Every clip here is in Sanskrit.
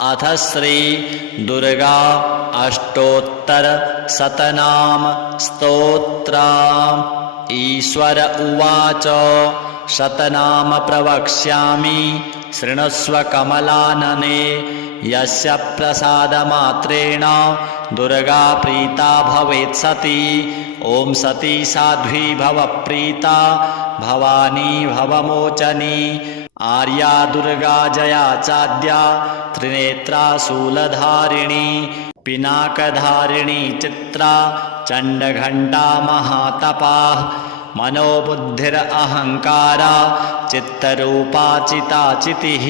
अथ श्री दुर्गा अष्टोत्तर शतनाम स्तोत्रम्। ईश्वर उवाच शतनाम प्रवक्ष्यामि शृणुष्व कमलानने। यस्य प्रसादमात्रेण दुर्गा प्रीता भवेत् सती। ॐ सती साध्वी भव प्रीता भवानी भवमोचनी। आर्या दुर्गा जया चाद्या त्रिनेत्रा शूलधारिणी। पिनाकधारिणी चित्रा चण्डघण्टा महातपा। मनोबुद्धिरहंकारा चित्तरूपा चिताचितिः।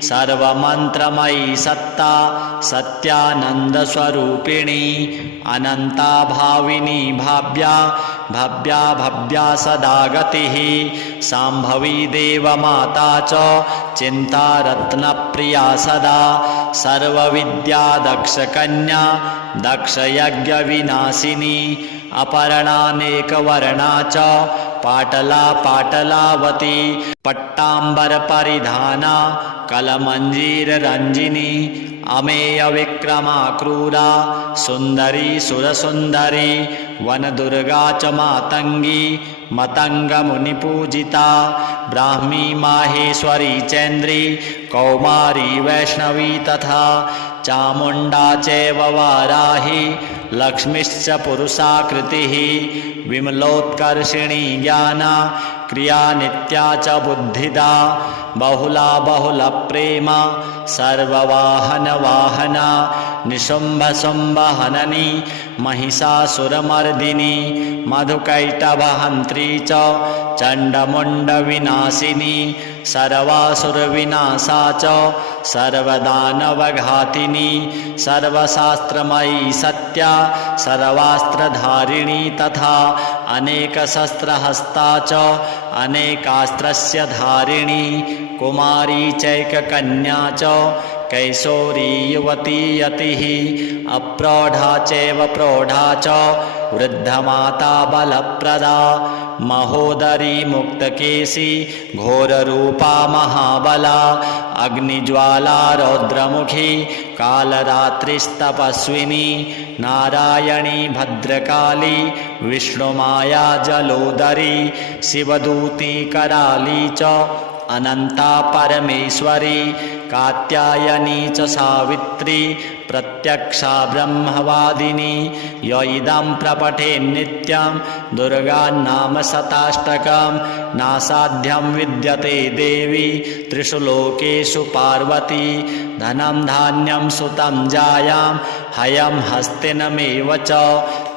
सर्वमन्त्रमयी सत्ता सत्यानन्दस्वरूपिणी। अनन्ता भाविनी भाव्या भव्या भव्या सदा गतिः। शाम्भवी देवमाता च चिन्ता रत्नप्रिया सदा। सर्वविद्या दक्षकन्या दक्षयज्ञविनाशिनी। अपर्णानेकवर्णा च पाटला पाटलावती। पट्टाम्बरपरिधाना कलमञ्जीररञ्जिनी। अमेयविक्रमा क्रूरा सुन्दरी सुरसुन्दरी। वनदुर्गा च मातङ्गी मतङ्गमुनिपूजिता। ब्राह्मी माहेश्वरी चैन्द्री कौमारी वैष्णवी तथा। चामुण्डा चैव वाराही लक्ष्मीश्च पुरुषाकृतिः। विमलोत्कर्षिणी ज्ञाना क्रिया नित्या च बुद्धिदा। बहुला बहुलप्रेमा सर्ववाहनवाहना। निशुम्भशुम्भहननी महिषासुरमर्दिनी। मधुकैटभहन्त्री च चण्डमुण्डविनाशिनी। सर्वासुरविनाशा च सर्वदानवघातिनी। सर्वशास्त्रमयी सत्या सर्वास्त्रधारिणी तथा। अनेकशस्त्रहस्ता च अनेकास्त्रस्य धारिणी। कुमारी चैककन्या च कैशोरी युवती यतिः। अप्रौढा चैव प्रौढा च वृद्धमाता बलप्रदा। महोदरी मुक्तकेशी घोररूपा महाबला। अग्निज्वाला रौद्रमुखी कालरात्रिस्तपस्विनी। नारायणी भद्रकाली विष्णुमाया जलोदरी। शिवदूती कराली च अनंता परमेश्वरी। कात्यायनी च सावित्री प्रत्यक्षा ब्रह्मवादिनी। य इदं प्रपठेन्नित्यं दुर्गानाम शताष्टकं। नासाध्यं विद्यते देवी त्रिषु लोकेषु पार्वती। धनं धान्यं सुतं जायां हयं हस्तिनमेव च।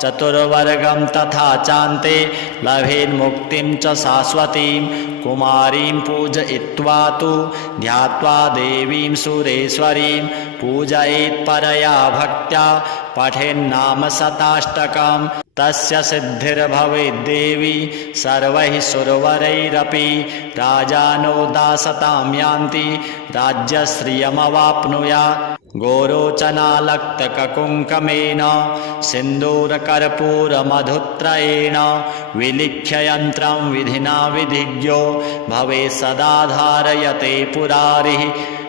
चतुर्वर्गं तथा चान्ते लभेन्मुक्तिं च शाश्वतीं। कुमारीं पूजयित्वा तु ध्यात्वा देवीं सुरेश्वरीं। पूजयेत् परया भक्त्या पठेन्नाम शताष्टकं। तस्य सिद्धिर्भवेद्देवी सर्वैः सुरवरैरपि। राजानो दासतां यान्ति राज्यश्रियमवाप्नुयात्। गोरोचनालक्तककुङ्कमेन सिन्दूरकर्पूरमधुत्रयेण। विलिख्य यन्त्रं विधिना विधिज्ञो भवेत् सदा धारयते पुरारिः।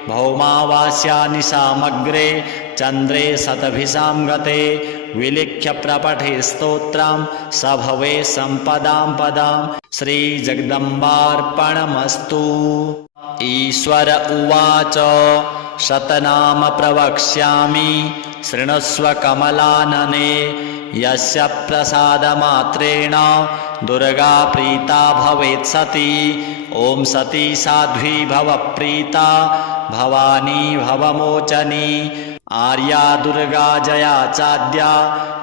भौमावास्यानि सामग्रे चन्द्रे शतभिषां गते। विलिख्य प्रपठे स्तोत्रं स भवे सम्पदां पदां। श्रीजगदम्बार्पणमस्तु। ईश्वर उवाच शतनाम प्रवक्ष्यामि शृणुष्व कमलानने। यस्य प्रसादमात्रेण दुर्गा प्रीता भवेत् सती। ॐ सती साध्वी भव प्रीता भवानी भवमोचनी। आर्या दुर्गा जया चाद्या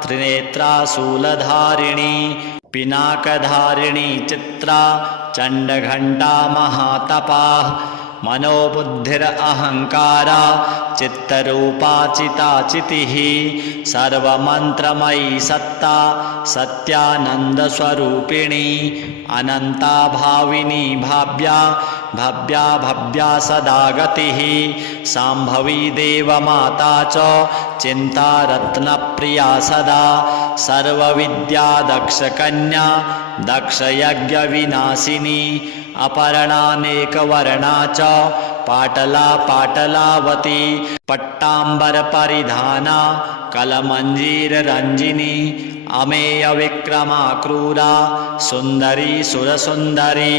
त्रिनेत्रा शूलधारिणी। पिनाकधारिणी चित्रा चण्डघण्टा महातपा। मनोबुद्धिरहंकारा चित्तरूपा चिताचितिः। सर्वमन्त्रमयी सत्ता सत्यानन्दस्वरूपिणी। अनन्ता भाविनी भाव्या भव्या भव्या सदा गतिः। शाम्भवी देवमाता च चिन्ता रत्नप्रिया सदा। सर्वविद्या दक्षकन्या दक्षयज्ञविनाशिनी। अपर्णानेकवर्णा च पाटला पाटलावती पट्टाम्बरपरिधाना कलमञ्जीररञ्जिनी अमेय विक्रमा क्रूरा सुन्दरी सुरसुन्दरी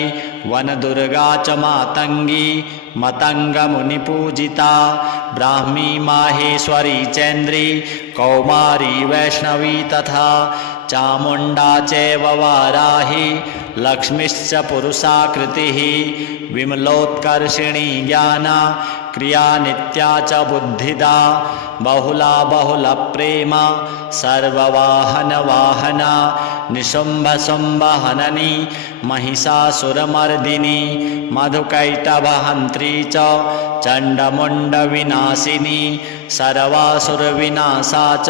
वनदुर्गा च मातङ्गी मतङ्गमुनिपूजिता ब्राह्मी माहेश्वरी चैन्द्री कौमारी वैष्णवी तथा चामुण्डा चैव वाराही लक्ष्मीश्च पुरुषाकृतिः विमलोत्कर्षिणी ज्ञाना क्रिया नित्या च बुद्धिदा बहुला बहुलप्रेमा सर्ववाहनवाहना निशुम्भशुम्भहननी महिषासुरमर्दिनी मधुकैटभहन्त्री च चण्डमुण्डविनाशिनी सर्वासुरविनाशा च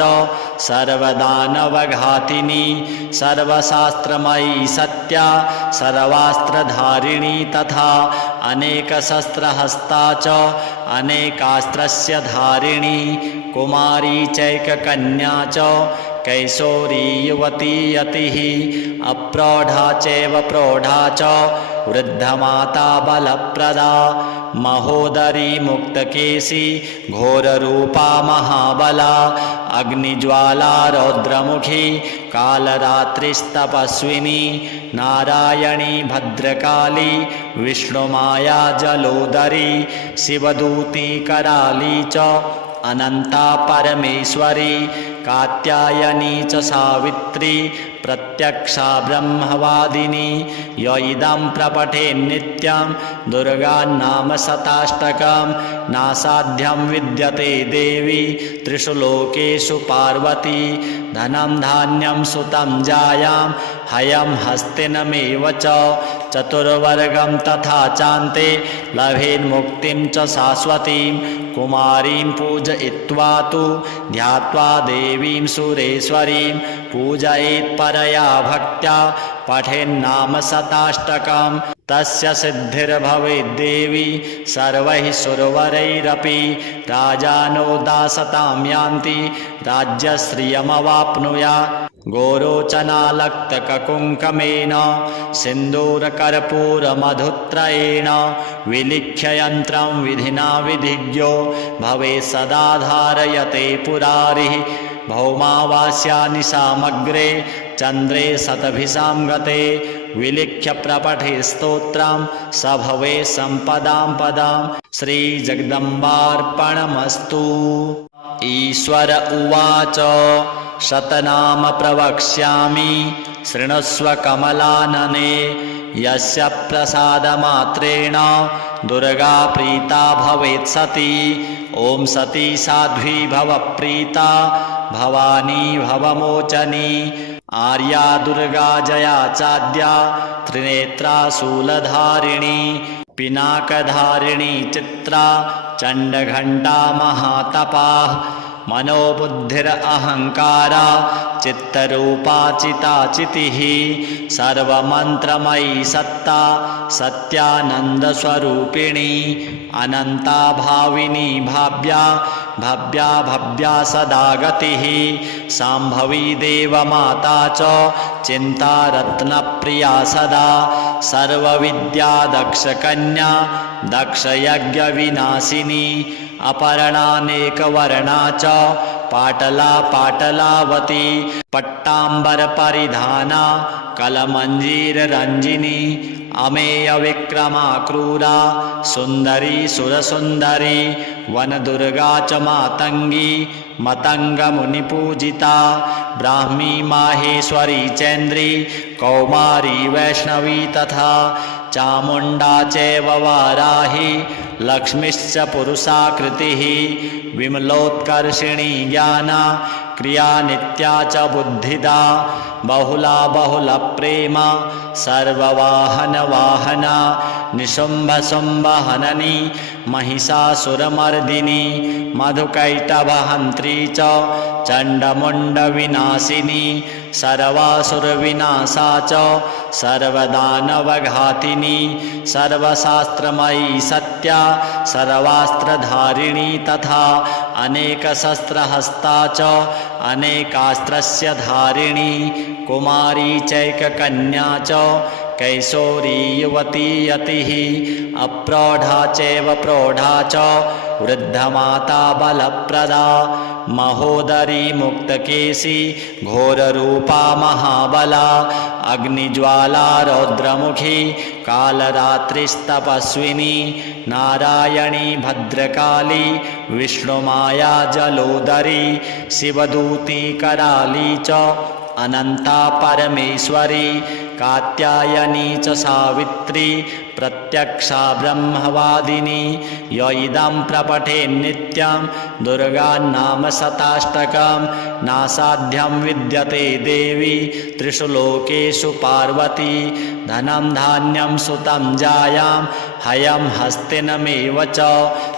सर्वदानवघातिनी सर्वशास्त्रमयी सत्या सर्वास्त्रधारिणी तथा अनेकशस्त्रहस्ता च अनेकास्त्रस्य धारिणी कुमारी चैककन्या च कैशोरी युवती यतिः अप्रौढा चैव प्रौढा च वृद्धमाता बलप्रदा महोदरी मुक्तकेशी घोररूपा महाबला अग्निज्वाला रौद्रमुखी कालरात्रिस्तपस्विनी नारायणी भद्रकाली विष्णुमाया जलोदरी शिवदूती कराली च अनंता परमेश्वरी कात्यायनी च सावित्री प्रत्यक्षा ब्रह्मवादिनी य इदं प्रपठेन्नित्यं दुर्गानाम शताष्टकं नासाध्यं विद्यते देवी त्रिषु लोकेषु पार्वती धनं धान्यं सुतं जायां हयं हस्तिनमेव च चतुर्वर्गं तथा चान्ते लभेन्मुक्तिं च शाश्वतीं कुमारीं पूजयित्वा तु ध्यात्वा देवीं सुरेश्वरीं पूजयेत् परया भक्त्या पठेन्नाम शताष्टकं तस्य सिद्धिर्भवेद्देवी सर्वैः सुरवरैरपि राजानो दासतां यान्ति राज्यश्रियमवाप्नुयात् गोरोचनालक्तककुङ्कमेन सिन्दूरकर्पूरमधुत्रयेण विलिख्य यन्त्रं विधिना विधिज्ञो भवेत् सदा धारयते पुरारिः भौमावास्यानिशामग्रे चन्द्रे शतभिषां गते विलिख्य प्रपठे स्तोत्रं स भवे सम्पदां पदां श्रीजगदम्बार्पणमस्तु। ईश्वर उवाच शतनाम प्रवक्ष्यामि शृणुष्व कमलानने यस्य प्रसादमात्रेण दुर्गा प्रीता भवेत् सती ॐ सती साध्वी भवप्रीता भवानी भवमोचनी आर्या दुर्गा जया चाद्या त्रिनेत्रा शूलधारिणी पिनाकधारिणी चित्रा चण्डघण्टा महातपा मनोबुद्धिरहंकारा चित्तरूपा चिताचितिः सर्वमन्त्रमयी सत्ता सत्यानन्दस्वरूपिणी अनन्ता भाविनी भाव्या भव्या भव्या सदा गतिः शाम्भवी देवमाता च चिन्तारत्नप्रिया सदा सर्वविद्या दक्षकन्या दक्षयज्ञविनाशिनी अपर्णानेकवर्णा च पाटला पाटलावती पट्टाम्बरपरिधाना कलमञ्जीररञ्जिनी अमेय विक्रमा क्रूरा सुन्दरी सुरसुन्दरी वनदुर्गा च मातङ्गी मतङ्गमुनिपूजिता ब्राह्मी माहेश्वरी चैन्द्री कौमारी वैष्णवी तथा चामुण्डा चैव वाराही लक्ष्मीश्च पुरुषाकृतिः विमलोत्कर्षिणी ज्ञाना क्रिया नित्या च बुद्धिदा बहुला बहुलप्रेमा सर्ववाहनवाहना निशुम्भशुम्भहननी महिषासुरमर्दिनी मधुकैटभहन्त्री च चण्डमुण्डविनाशिनी सर्वासुरविनाशा च सर्वदानवघातिनी सर्वशास्त्रमयी सत्या सर्वास्त्रधारिणी तथा अनेकशस्त्रहस्ता च अनेकास्त्रस्य धारिणी कुमारी चैककन्या च कैशोरी युवती यतिः अप्रौढा चैव प्रौढा च वृद्धमाता बलप्रदा महोदरी मुक्तकेशी घोररूपा महाबला अग्निज्वाला रौद्रमुखी कालरात्रिस्तपस्विनी नारायणी भद्रकाली विष्णुमाया जलोदरी शिवदूती कराली च अनंता परमेश्वरी कात्यायनी च सावित्री प्रत्यक्षा ब्रह्मवादिनी य इदं प्रपठेन् नित्यं दुर्गानाम शताष्टकं नासाध्यं विद्यते देवी त्रिषु लोकेषु पार्वती धनं धान्यं सुतं जायां हयं हस्तिनमेव च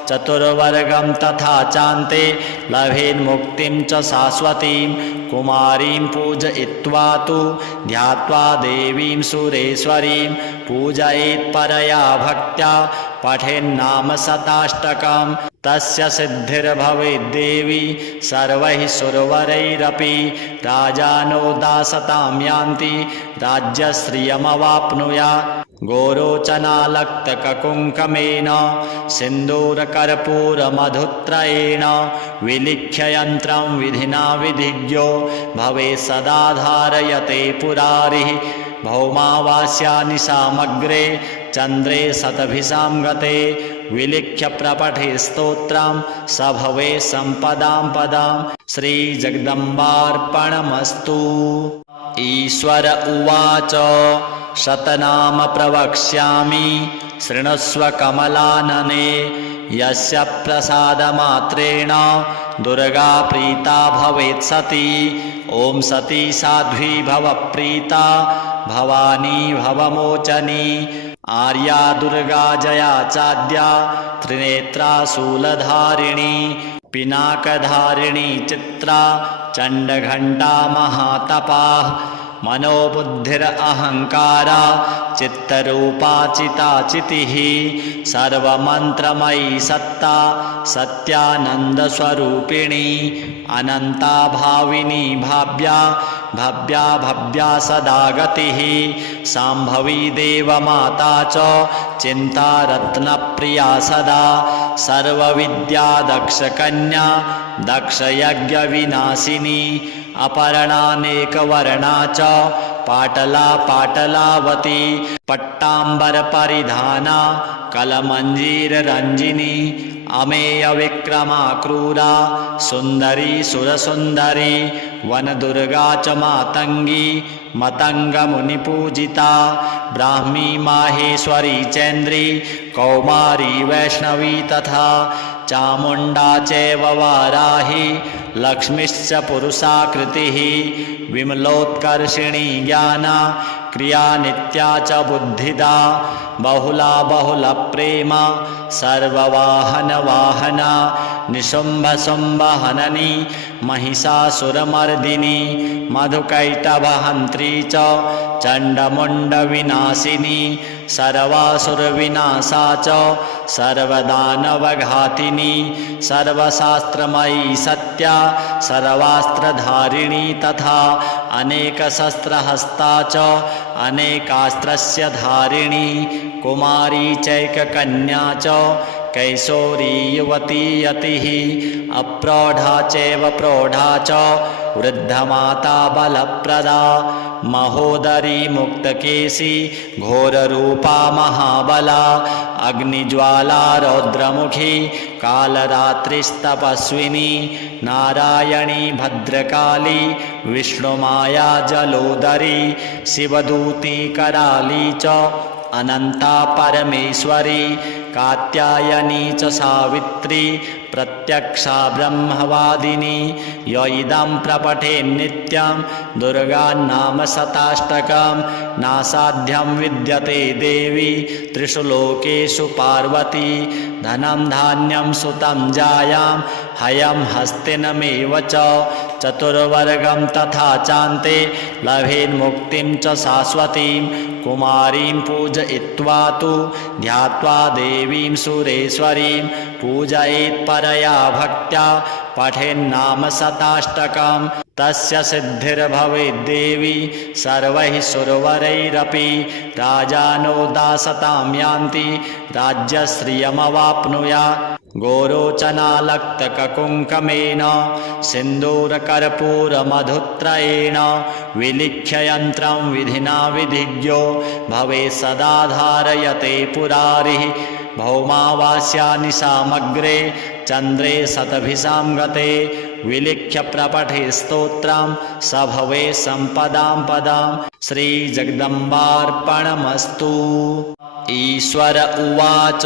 चतुर्वर्गं तथा चान्ते लभेन्मुक्तिं च शाश्वतीं कुमारीं पूजयित्वा तु ध्यात्वा देवीं सुरेश्वरीं पूजयेत् परया भक्त्या पठेन्नाम शताष्टकं तस्य सिद्धिर्भवेद्देवी सर्वैः सुरवरैरपि राजानो दासतां यान्ति राज्यश्रियमवाप्नुयात् गोरोचनालक्तककुङ्कमेन सिन्दूरकर्पूरमधुत्रयेण विलिख्य यन्त्रं विधिना विधिज्ञो भवेत् सदा धारयते पुरारिः भौमावास्यानि सामग्रे चन्द्रे शतभिषां गते विलिख्य प्रपठे स्तोत्रं स भवे सम्पदां पदां श्रीजगदम्बार्पणमस्तु। ईश्वर उवाच शतनाम प्रवक्ष्यामि शृणुष्व कमलानने यस्य प्रसादमात्रेण दुर्गा प्रीता भवेत् सती ॐ सती साध्वी भव प्रीता भवानी भवमोचनी आर्या दुर्गा जया चाद्या त्रिनेत्रा शूलधारिणी पिनाकधारिणी चित्रा चण्डघण्टा महातपाः मनोबुद्धिरहंकारा चित्तरूपा चिताचितिः सर्वमन्त्रमयी सत्ता सत्यानन्दस्वरूपिणी अनन्ता भाविनी भाव्या भव्या भव्या सदा गतिः शाम्भवी देवमाता च चिन्ता रत्नप्रिया सदा सर्वविद्या दक्षकन्या दक्षयज्ञविनाशिनी अपर्णानेकवर्णा च पाटला पाटलावती पट्टाम्बरपरिधाना कलमञ्जीररञ्जिनी अमेयविक्रमा क्रूरा सुन्दरी सुरसुन्दरी वनदुर्गा च मातङ्गी मतङ्गमुनिपूजिता ब्राह्मी माहेश्वरी चैन्द्री कौमारी वैष्णवी तथा चामुण्डा चैव वाराही लक्ष्मीश्च पुरुषाकृतिः विमलोत्कर्षिणी ज्ञाना क्रिया नित्या च बुद्धिदा बहुला बहुलप्रेमा सर्ववाहनवाहना निशुम्भशुम्भहननी महिषासुरमर्दिनी मधुकैटभहन्त्री च चण्डमुण्डविनाशिनी सर्वासुरविनाशा च सर्वदानवघातिनी सर्वशास्त्रमयी सत्या सर्वास्त्रधारिणी तथा अनेकशस्त्रहस्ता च अनेकास्त्रस्य धारिणी कुमारी चैककन्या च कैशोरी युवती यतिः अप्रौढा चैव प्रौढा च वृद्धमाता बलप्रदा महोदरी मुक्तकेशी घोररूपा महाबला अग्निज्वाला रौद्रमुखी कालरात्रिस्तपस्विनी नारायणी भद्रकाली विष्णुमाया जलोदरी शिवदूती कराली च अनंता परमेश्वरी कात्यायनी च सावित्री प्रत्यक्षा ब्रह्मवादिनी य इदं प्रपठेन् नित्यं दुर्गानाम शताष्टकं नासाध्यं विद्यते देवी त्रिषु लोकेषु पार्वती धनं धान्यं सुतं जायां हयं हस्तिनमेव च चतुर्वर्गं तथा चान्ते लभेन्मुक्तिं च शाश्वतीं कुमारीं पूजयित्वा तु ध्यात्वा देवीं सुरेश्वरीं पूजयेत् परया भक्त्या पठेन्नाम शताष्टकं तस्य सिद्धिर्भवेद्देवी सर्वैः सुरवरैरपि राजानो दासतां यान्ति राज्यश्रियमवाप्नुयात् गोरोचनालक्तककुङ्कमेन सिन्दूरकर्पूरमधुत्रयेण विलिख्य यन्त्रं विधिना विधिज्ञो भवेत् सदा धारयते पुरारिः भौमावास्यानि सामग्रे चन्द्रे शतभिषां गते विलिख्य प्रपठे स्तोत्रं स भवे सम्पदां पदां श्रीजगदम्बार्पणमस्तु। ईश्वर उवाच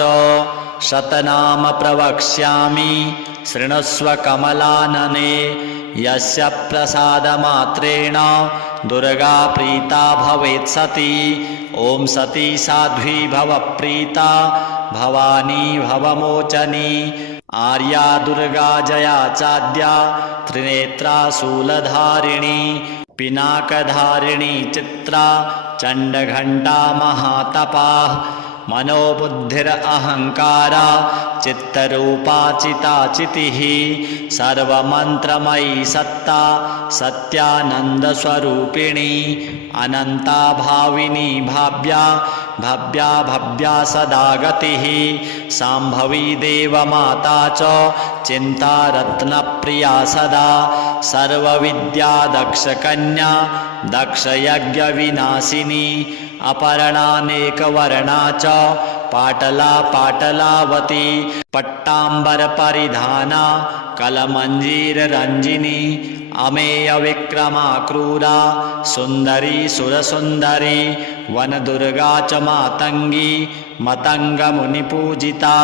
शतनाम प्रवक्ष्यामि शृणुष्व कमलानने यस्य प्रसादमात्रेण दुर्गा प्रीता भवेत् सती। ॐ सती साध्वी भव प्रीता भवानी भवमोचनी आर्या दुर्गा जया चाद्या त्रिनेत्रा शूलधारिणी पिनाकधारिणी चित्रा चण्डघण्टा महातपाः मनोबुद्धिरहङ्कारा चित्तरूपा चिताचितिः सर्वमन्त्रमयी सत्ता सत्यानन्दस्वरूपिणी अनन्ता भाविनी भाव्या भव्या भव्या सदा गतिः शाम्भवी देवमाता च चिन्ता रत्नप्रिया सदा सर्वविद्या दक्षकन्या दक्षयज्ञविनाशिनी अपर्णानेकवर्णा च पाटला पाटलावती पट्टाम्बरपरिधाना कलमञ्जीररञ्जिनी अमेयविक्रमा क्रूरा सुन्दरी सुरसुन्दरी वनदुर्गा च मातङ्गी मतङ्गमुनिपूजिता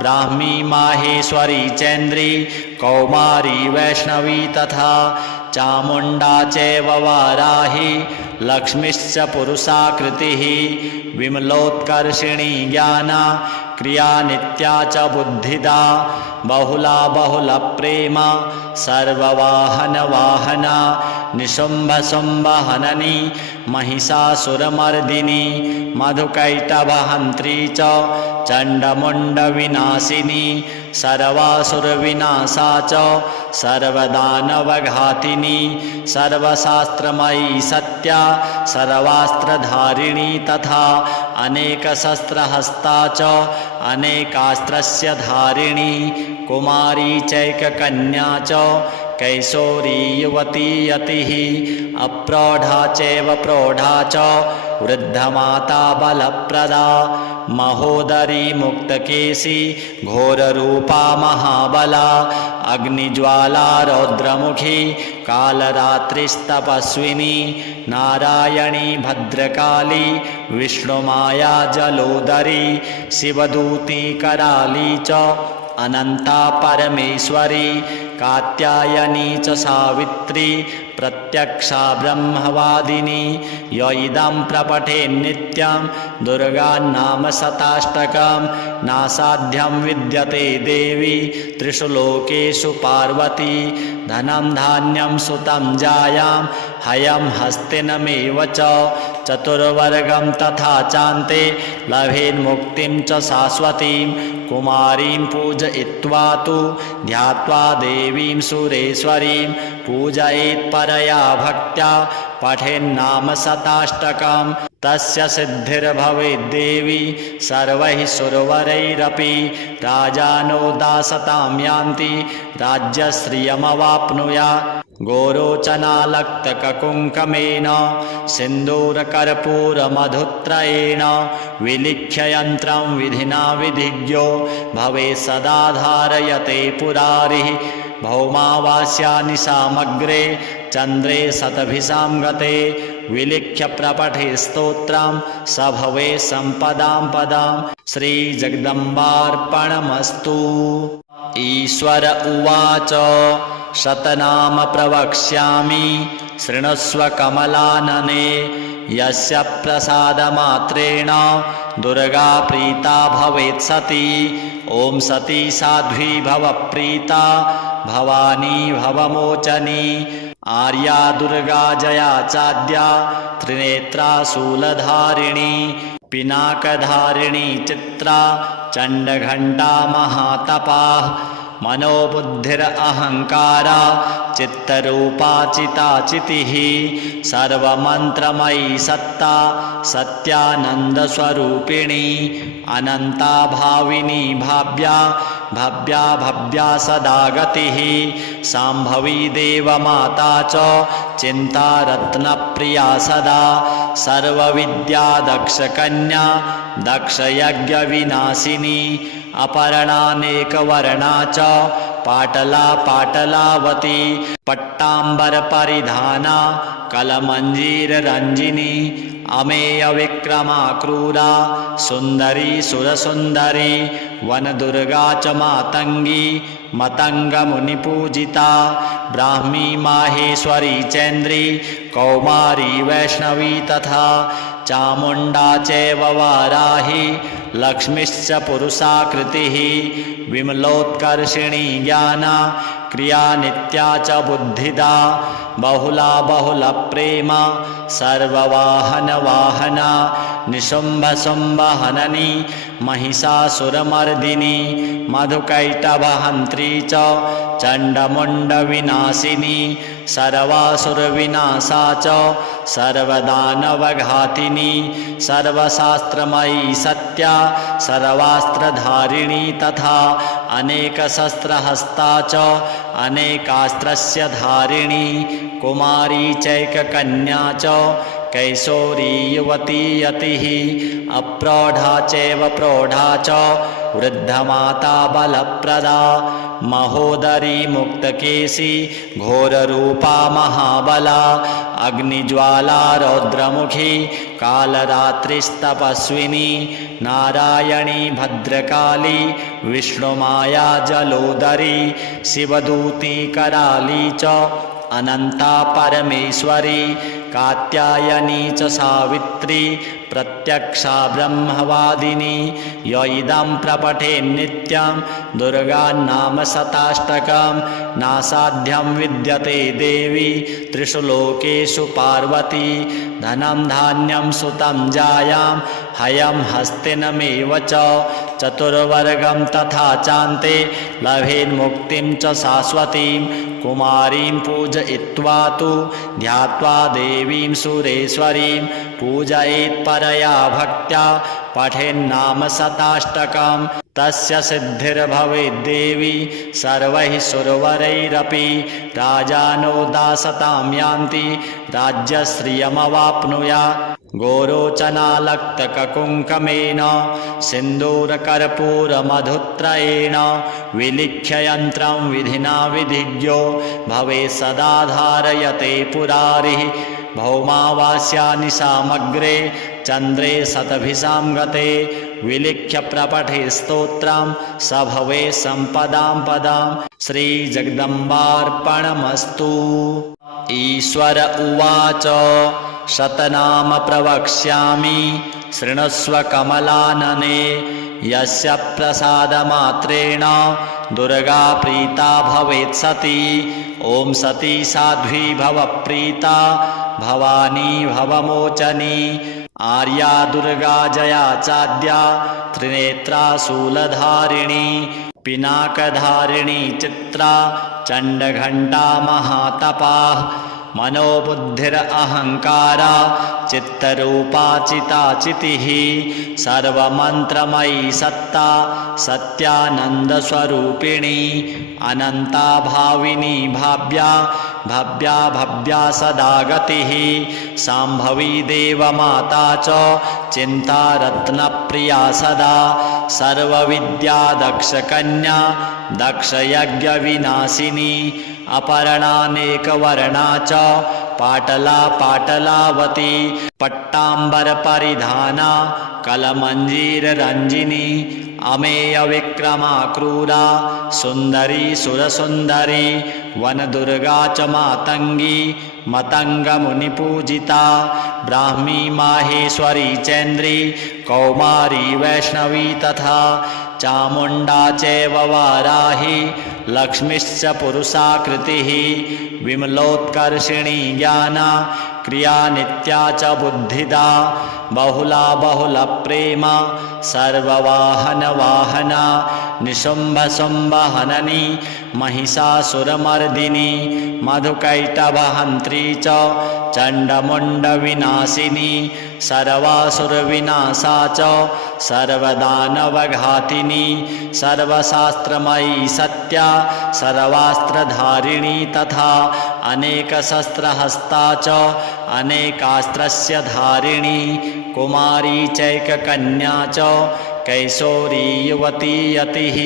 ब्राह्मी माहेश्वरी चैन्द्री कौमारी वैष्णवी तथा चामुण्डा चैव वाराही लक्ष्मीश्च पुरुषाकृतिः विमलोत्कर्षिणी ज्ञाना क्रिया नित्या च बुद्धिदा बहुला बहुलप्रेमा सर्ववाहनवाहना निशुम्भशुम्भहननी महिषासुरमर्दिनी मधुकैटभहन्त्री च चण्डमुण्डविनाशिनी सर्वासुरविनाशा च सर्वदानवघातिनी सर्वशास्त्रमयी सत्या सर्वास्त्रधारिणी तथा अनेकशस्त्रहस्ता च अनेकास्त्रस्य धारिणी कुमारी चैककन्या च कैशोरी युवती यतिः अप्रौढा चैव प्रौढा च वृद्धमाता बलप्रदा महोदरी मुक्तकेशी घोररूपा महाबला अग्निज्वाला रौद्रमुखी कालरात्रिस्तपस्विनी नारायणी भद्रकाली विष्णुमाया जलोदरी शिवदूती कराली च अनंता परमेश्वरी कात्यायनी च सावित्री प्रत्यक्षा ब्रह्मवादिनी य इदं प्रपठेन्नित्यं दुर्गानाम शताष्टकं नासाध्यं विद्यते देवी त्रिषु लोकेषु पार्वती धनं धान्यं सुतं जायां हयं हस्तिनमेव च चतुर्वर्गं तथा चान्ते लभेन्मुक्तिं च शाश्वतीं कुमारीं पूजयित्वा तु ध्यात्वा देवीं सुरेश्वरीं पूजयेत् परया भक्त्या पठेन्नाम शताष्टकं तस्य सिद्धिर्भवेद्देवी सर्वैः सुरवरैरपि राजानो दासतां यान्ति राज्यश्रियमवाप्नुयात् गोरोचनालक्तककुङ्कमेन सिन्दूरकर्पूरमधुत्रयेण विलिख्य यन्त्रं विधिना विधिज्ञो भवेत् सदा धारयते पुरारिः भौमावास्यानि सामग्रे चन्द्रे शतभिषां गते विलिख्य प्रपठे स्तोत्रं स भवे सम्पदां पदां श्रीजगदम्बार्पणमस्तु। ईश्वर उवाच शतनाम प्रवक्ष्यामि शृणुष्व कमलानने यस्य प्रसादमात्रेण दुर्गा प्रीता भवेत् सती। ॐ सती साध्वी भव प्रीता भवानी भवमोचनी आर्या दुर्गा जया चाद्या त्रिनेत्रा शूलधारिणी पिनाकधारिणी चित्रा चण्डघण्टा महातपाः मनोबुद्धिरहङ्कारा चित्तरूपा चिताचितिः सर्वमन्त्रमयी सत्ता सत्यानन्दस्वरूपिणी अनन्ता भाविनी भाव्या भव्या भव्या सदा गतिः शाम्भवी देवमाता च चिन्तारत्नप्रिया सदा सर्वविद्या दक्षकन्या दक्षयज्ञविनाशिनी अपरणानेकवर्णा च पाटला पाटलावती पट्टाम्बरपरिधाना कलमञ्जीररञ्जिनी अमेयविक्रमा क्रूरा सुन्दरी सुरसुन्दरी वनदुर्गा च मातङ्गी मतङ्गमुनिपूजिता ब्राह्मी माहेश्वरी चैन्द्री कौमारी वैष्णवी तथा चामुण्डा चैव वाराही लक्ष्मीश्च पुरुषाकृतिः विमलोत्कर्षिणी ज्ञाना क्रिया नित्या च बुद्धिदा बहुला बहुलप्रेमा सर्ववाहनवाहना निशुम्भशुम्भहननी महिषासुरमर्दिनी मधुकैटभहन्त्री च चण्डमुण्डविनाशिनी सर्वासुरविनाशा च सर्वदानवघातिनी सर्वशास्त्रमयी सत्या सर्वास्त्रधारिणी तथा अनेकशस्त्रहस्ता च अनेकास्त्रस्य धारिणी कुमारी चैककन्या च कैशोरी युवती यतिः अप्रौढा चैव प्रौढा च वृद्धमाता बलप्रदा महोदरी मुक्तकेशी घोररूपा महाबला अग्निज्वाला रौद्रमुखी कालरात्रिस्तपस्विनी नारायणी भद्रकाली विष्णुमाया जलोदरी शिवदूती कराली च अनंता परमेश्वरी कात्यायनी च सावित्री प्रत्यक्षा ब्रह्मवादिनी य इदं प्रपठेन् नित्यं दुर्गानाम शताष्टकं नासाध्यं विद्यते देवी त्रिषु लोकेषु पार्वती धनं धान्यं सुतं जायां हयं हस्तिनमेव च चतुर्वर्गं तथा चान्ते लभेन्मुक्तिं च शाश्वतीं कुमारीं पूजयित्वा तु ध्यात्वा देवीं सुरेश्वरीं पूजयेत् परया भक्त्या पठेन्नाम शताष्टकं तस्य सिद्धिर्भवेद्देवी सर्वैः सुरवरैरपि राजानो दासतां यान्ति राज्यश्रियमवाप्नुयात् गोरोचनालक्तककुङ्कमेन सिन्दूरकर्पूरमधुत्रयेण विलिख्य यन्त्रं विधिना विधिज्ञो भवेत् सदा धारयते पुरारिः भौमावास्यानि सामग्रे चन्द्रे शतभिषां गते विलिख्य प्रपठे स्तोत्रं स भवे सम्पदां पदां श्रीजगदम्बार्पणमस्तु। ईश्वर उवाच शतनाम प्रवक्ष्यामि शृणुष्व कमलानने यस्य प्रसादमात्रेण दुर्गा प्रीता भवेत् सती ॐ सती साध्वी भवप्रीता भवानी भवमोचनी आर्या दुर्गा जया चाद्या त्रिनेत्रा शूलधारिणी पिनाकधारिणी चित्रा चण्डघण्टा महातपा मनोबुद्धिरहङ्कारा चित्तरूपा चिताचितिः सर्वमन्त्रमयी सत्ता सत्यानन्दस्वरूपिणी अनन्ता भाविनी भाव्या भव्या भव्या सदा गतिः शाम्भवी देवमाता च चिन्तारत्नप्रिया सदा सर्वविद्या दक्षकन्या दक्षयज्ञविनाशिनी अपरणानेकवर्णा च पाटला पाटलावती पट्टाम्बरपरिधाना कलमञ्जीररञ्जिनी अमेयविक्रमा क्रूरा सुन्दरी सुरसुन्दरी वनदुर्गा च मातङ्गी मतङ्गमुनिपूजिता ब्राह्मी माहेश्वरी चैन्द्री कौमारी वैष्णवी तथा चामुण्डा चैव वाराही लक्ष्मीश्च पुरुषाकृतिः विमलोत्कर्षिणी ज्ञाना क्रिया नित्या च बुद्धिदा बहुला बहुलप्रेमा सर्ववाहनवाहना निशुम्भशुम्भहननी महिषासुरमर्दिनी मधुकैटभहन्त्री च चण्डमुण्डविनाशिनी सर्वासुरविनाशा च सर्वदानवघातिनी सर्वशास्त्रमयी सत्या सर्वास्त्रधारिणी तथा अनेकशस्त्रहस्ता च अनेकास्त्रस्य धारिणी कुमारी चैककन्या च कैशोरी युवती यतिः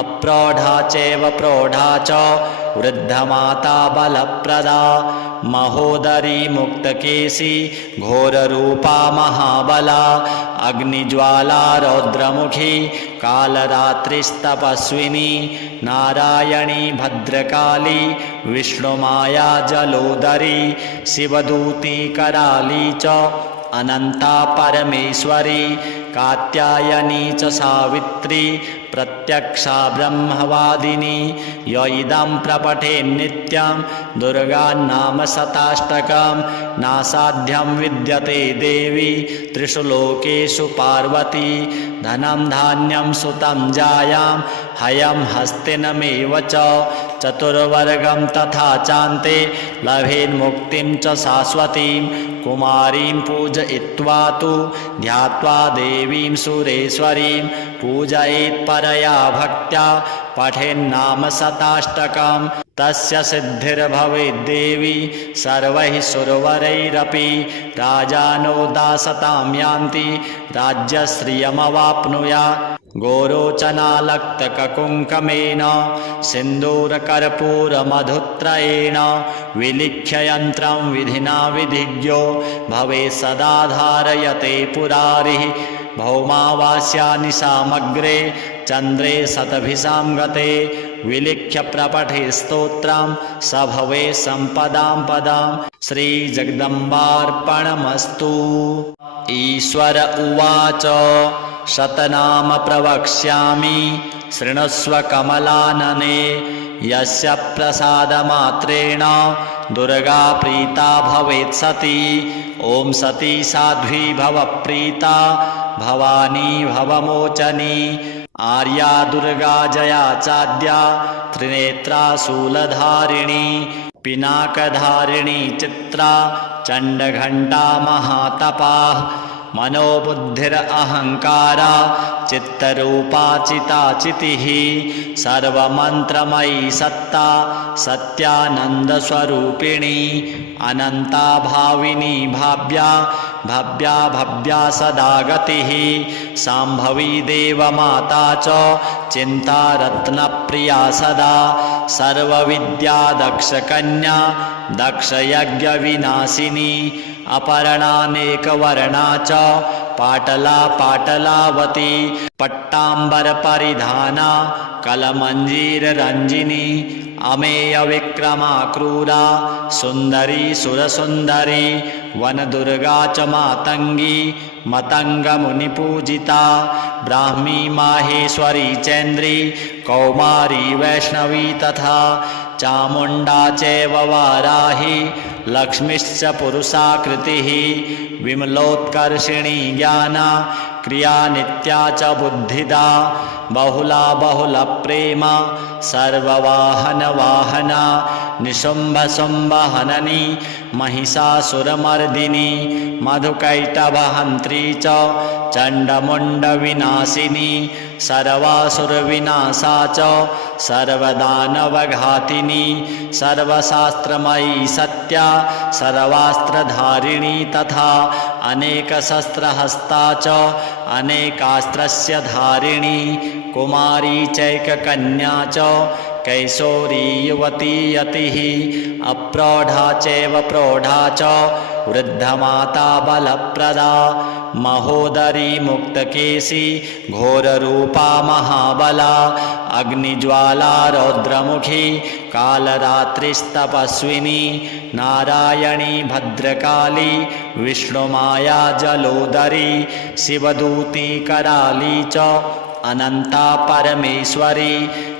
अप्रौढा चैव प्रौढा च वृद्धमाता बलप्रदा महोदरी मुक्तकेशी घोररूपा महाबला अग्निज्वाला रौद्रमुखी कालरात्रिस्तपस्विनी नारायणी भद्रकाली विष्णुमाया जलोदरी शिवदूती कराली च अनंता परमेश्वरी कात्यायनी च सावित्री प्रत्यक्षा ब्रह्मवादिनी य इदं प्रपठेन्नित्यं दुर्गानाम शताष्टकं नासाध्यं विद्यते देवी त्रिषु लोकेषु पार्वती धनं धान्यं सुतं जायां हयं हस्तिनमेव च चतुर्वर्गं तथा चान्ते लभेन्मुक्तिं च शाश्वतीं कुमारीं पूजयित्वा तु ध्यात्वा देवीं सुरेश्वरीं पूजयेत् परया भक्त्या पठेन्नाम शताष्टकं तस्य सिद्धिर्भवेद्देवी सर्वैः सुरवरैरपि राजानो दासतां यान्ति राज्यश्रियमवाप्नुयात् गोरोचनालक्तककुङ्कमेन सिन्दूरकर्पूरमधुत्रयेण विलिख्य यन्त्रं विधिना विधिज्ञो भवेत् सदा धारयते पुरारिः भौमावास्यानि सामग्रे चन्द्रे शतभिषां गते विलिख्य प्रपठे स्तोत्रं स भवे सम्पदां पदां श्रीजगदम्बार्पणमस्तु। ईश्वर उवाच शतनाम प्रवक्ष्यामि शृणुष्व कमलानने यस्य प्रसादमात्रेण दुर्गा प्रीता भवेत् सती ॐ सती साध्वी भवप्रीता भवानी भवमोचनी आर्या दुर्गा जया चाद्या त्रिनेत्रा शूलधारिणी पिनाकधारिणी चित्रा चण्डघण्टा महातपाः मनोबुद्धिरहंकारा चित्तरूपा चिताचितिः सर्वमन्त्रमयी सत्ता सत्यानन्दस्वरूपिणी अनन्ता भाविनी भाव्या भव्या भव्या सदा गतिः शाम्भवी देवमाता च चिन्तारत्नप्रिया सदा सर्वविद्या दक्षकन्या दक्षयज्ञविनाशिनी अपर्णानेकवर्णा च पाटला पाटलावती पट्टाम्बरपरिधाना कलमञ्जीररञ्जिनी अमेयविक्रमा क्रूरा सुन्दरी सुरसुन्दरी वनदुर्गा च मातङ्गी मतङ्गमुनिपूजिता ब्राह्मी माहेश्वरी चैन्द्री कौमारी वैष्णवी तथा चामुण्डा चैव वाराही लक्ष्मीश्च पुरुषाकृतिः विमलोत्कर्षिणी ज्ञाना क्रिया नित्या च बुद्धिदा बहुला बहुलप्रेमा सर्ववाहनवाहना निशुम्भशुम्भहननी महिषासुरमर्दिनी मधुकैटभहन्त्री च चण्डमुण्डविनाशिनी सर्वासुरविनाशा च सर्वदानवघातिनी सर्वशास्त्रमयी सत्या सर्वास्त्रधारिणी तथा अनेकशस्त्रहस्ता च अनेकास्त्रस्य धारिणी कुमारी चैककन्या च कैशोरी युवती यतिः अप्रौढा चैव प्रौढा च वृद्धमाता बलप्रदा महोदरी मुक्तकेशी घोररूपा महाबला अग्निज्वाला रौद्रमुखी कालरात्रिस्तपस्विनी नारायणी भद्रकाली विष्णुमाया जलोदरी शिवदूती कराली च अनंता परमेश्वरी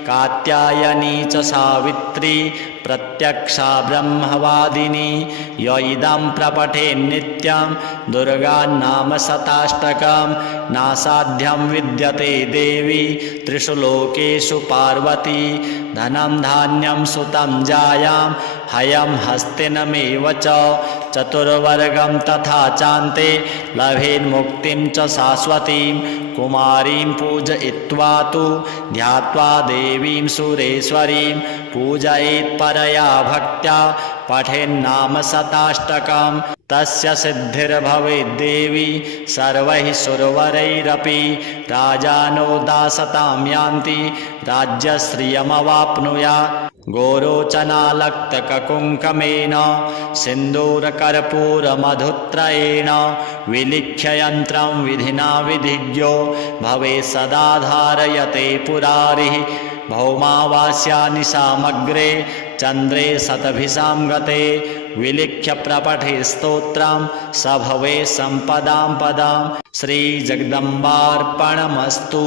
कात्यायनी च सावित्री प्रत्यक्षा ब्रह्मवादिनी य इदं प्रपठेन्नित्यं दुर्गान्नाम शताष्टकं नासाध्यं विद्यते देवी त्रिषु लोकेषु पार्वती धनं धान्यं सुतं जायां हयं हस्तिनमेव च चतुर्वर्गं तथा चान्ते लभेन्मुक्तिं च शाश्वतीं कुमारीं पूजयित्वा तु ध्यात्वा देवीं सुरेश्वरीं पूजयेत् परया भक्त्या पठेन्नाम शताष्टकं तस्य सिद्धिर्भवेद्देवी सर्वैः सुरवरैरपि राजानो दासतां यान्ति राज्यश्रियमवाप्नुयात् गोरोचनालक्तककुङ्कमेन सिन्दूरकर्पूरमधुत्रयेण विलिख्य यन्त्रं विधिना विधिज्ञो भवेत् सदा धारयते पुरारिः भौमावास्यानि सामग्रे चन्द्रे शतभिषां गते विलिख्य प्रपठे स्तोत्रं स भवेत् सम्पदां पदां श्रीजगदम्बार्पणमस्तु।